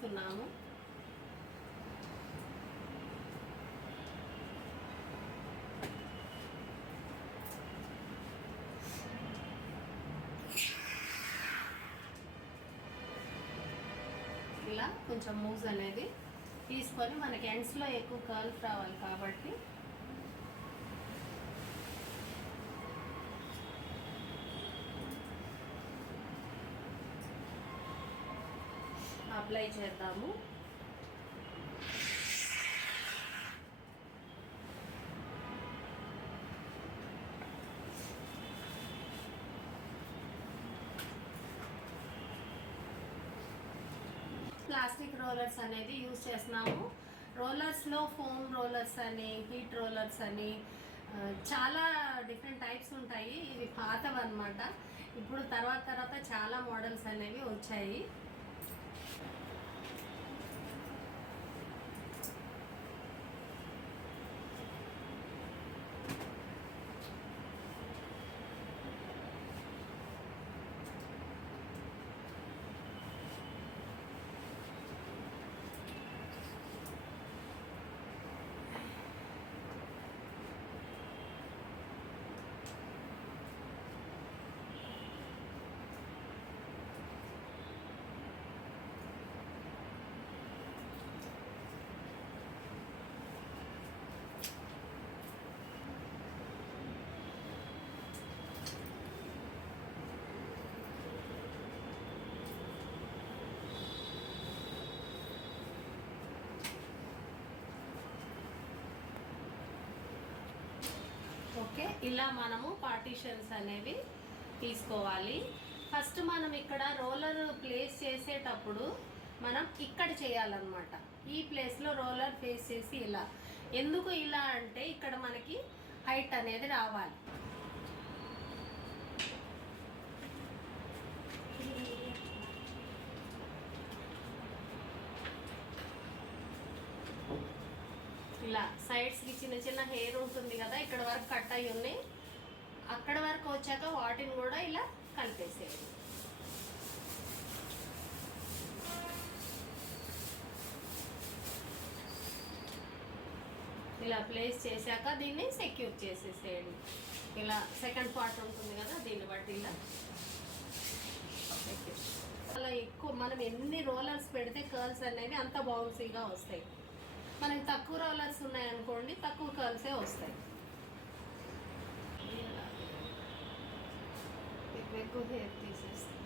తీస్తున్నాము. ఇలా కొంచెం మూజ్ అనేది తీసుకొని మనకి ఎండ్స్లో ఎక్కువ కర్ల్స్ రావాలి కాబట్టి అప్లై చేద్దాము. ప్లాస్టిక్ రోలర్స్ అనేది యూజ్ చేస్తున్నాము. రోలర్స్లో ఫోమ్ రోలర్స్ అని, హీట్ రోలర్స్ అని చాలా డిఫరెంట్ టైప్స్ ఉంటాయి. ఇవి పాతవన్నమాట. ఇప్పుడు తర్వాత చాలా మోడల్స్ అనేవి వచ్చాయి. ఓకే, ఇలా మనము పార్టీషన్స్ అనేవి తీసుకోవాలి. ఫస్ట్ మనం ఇక్కడ రోలర్ ప్లేస్ చేసేటప్పుడు మనం ఇక్కడ చేయాలన్నమాట. ఈ ప్లేస్లో రోలర్ ఫేస్ చేసి ఇలా. ఎందుకు ఇలా అంటే ఇక్కడ మనకి హైట్ అనేది రావాలి. ఇలా సైడ్స్కి చిన్న చిన్న హెయిర్ ఉంటుంది కదా, ఇక్కడ వరకు కట్ అయ్యి ఉన్నాయి. అక్కడ వరకు వచ్చాక వాటిని కూడా ఇలా కలిపేసేయండి. ఇలా ప్లేస్ చేశాక దీన్ని సెక్యూర్ చేసేసేయండి. ఇలా సెకండ్ పార్ట్ ఉంటుంది కదా, దీన్ని బట్టి ఇలా అలా ఎక్కువ మనం ఎన్ని రోలర్స్ పెడితే కర్ల్స్ అనేవి అంత బౌన్సీగా వస్తాయి. మనకి తక్కువ రోలర్స్ ఉన్నాయనుకోండి, తక్కువ కర్ల్సే వస్తాయి. ఎక్కువ హెయిర్ తీసేస్తాం.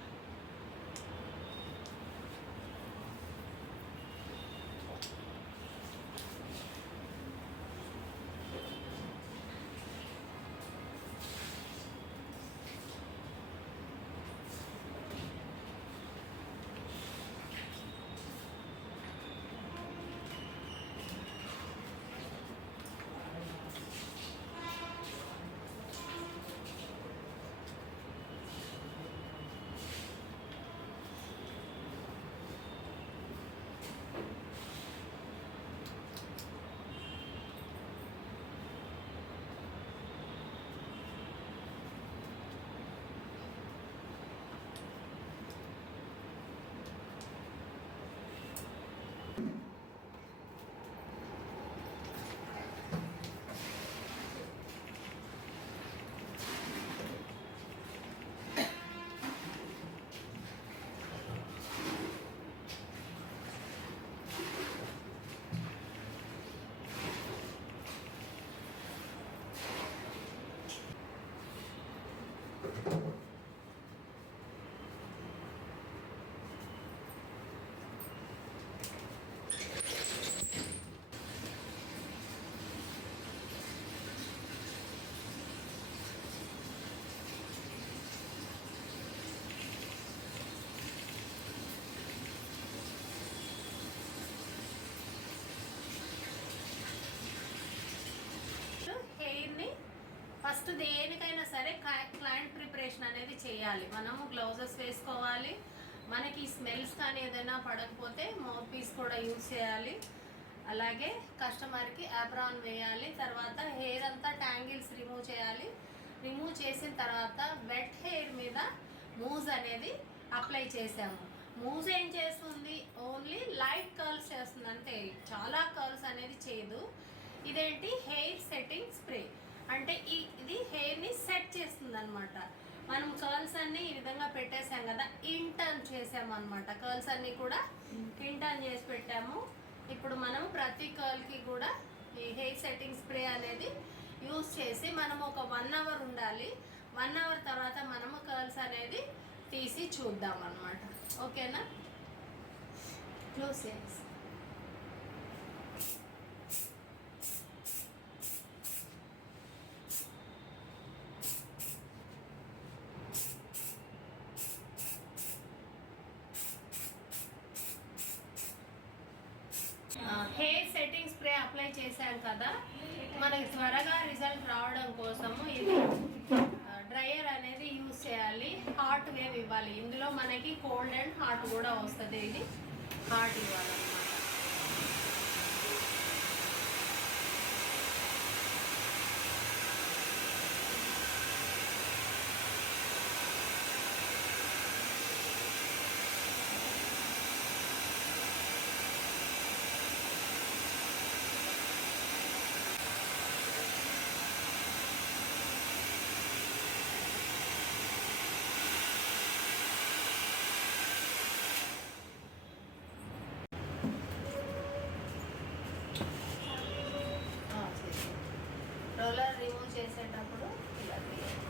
హెయిర్ని ఫస్ట్ దేనికైనా సరే క్లయింట్ ప్రిపరేషన్ అనేది చేయాలి. మనము గ్లౌజెస్ వేసుకోవాలి. మనకి స్మెల్స్ కానీ ఏదైనా పడకపోతే మౌత్ పీస్ కూడా యూజ్ చేయాలి. అలాగే కస్టమర్కి యాప్రాన్ వేయాలి. తర్వాత హెయిర్ అంతా ట్యాంగిల్స్ రిమూవ్ చేయాలి. రిమూవ్ చేసిన తర్వాత వెట్ హెయిర్ మీద మూజ్ అనేది అప్లై చేసాము. మూజ్ ఏం చేస్తుంది, ఓన్లీ లైట్ లైట్ కర్ల్స్ చేస్తుంది అంతే, చాలా కర్ల్స్ అనేది చేయదు. ఇదేంటి హెయిర్ సెట్టింగ్ స్ప్రే అంటే ఇది హెయిర్ని సెట్ చేస్తుంది అనమాట. మనం కర్ల్స్ అన్ని ఈ విధంగా పెట్టేసాం కదా, ఇంటర్న్ చేసాము అనమాట. కర్ల్స్ అన్ని కూడా ఇంటర్న్ చేసి పెట్టాము. ఇప్పుడు మనం ప్రతి కర్ల్కి కూడా ఈ హెయిర్ సెట్టింగ్ స్ప్రే అనేది యూస్ చేసి మనం ఒక 1 అవర్ ఉండాలి. 1 అవర్ తర్వాత మనము కర్ల్స్ అనేది తీసి చూద్దాం అన్నమాట. ఓకేనా? క్లోజ్ చేసి హెయిర్ సెట్టింగ్ స్ప్రే అప్లై చేశాం కదా, మనకి త్వరగా రిజల్ట్ రావడం కోసము ఇది డ్రైయర్ అనేది యూజ్ చేయాలి. హాట్ వేవ్ ఇవ్వాలి. ఇందులో మనకి కోల్డ్ అండ్ హాట్ కూడా వస్తుంది. ఇది హాట్ ఇవ్వాలన్నమాట. రోలర్ రిమూవ్ చేసేటప్పుడు ఇలా తీయాలి.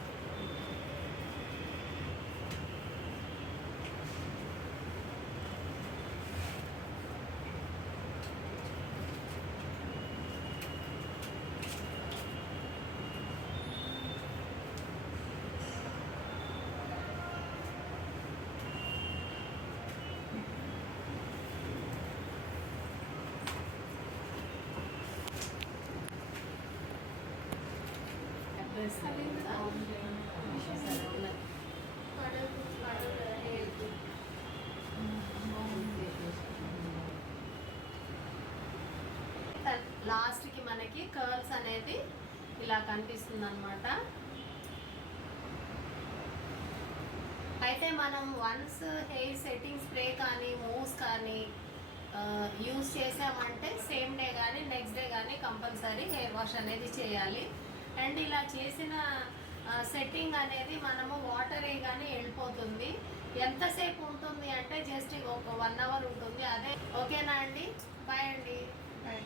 లాస్ట్కి మనకి కర్ల్స్ అనేది ఇలా కనిపిస్తుంది అనమాట. అయితే మనం వన్స్ హెయిర్ సెట్టింగ్ స్ప్రే కానీ మూవ్స్ కానీ యూస్ చేసామంటే సేమ్ డే కానీ నెక్స్ట్ డే కానీ కంపల్సరీ హెయిర్ వాష్ అనేది చేయాలి. అండ్ ఇలా చేసిన సెట్టింగ్ అనేది మనము వాటర్ వేయగానే వెళ్ళిపోతుంది. ఎంతసేపు ఉంటుంది అంటే జస్ట్ ఒక 1 అవర్ ఉంటుంది. అదే ఓకేనా అండి? బాయ్ అండి. బాయ్.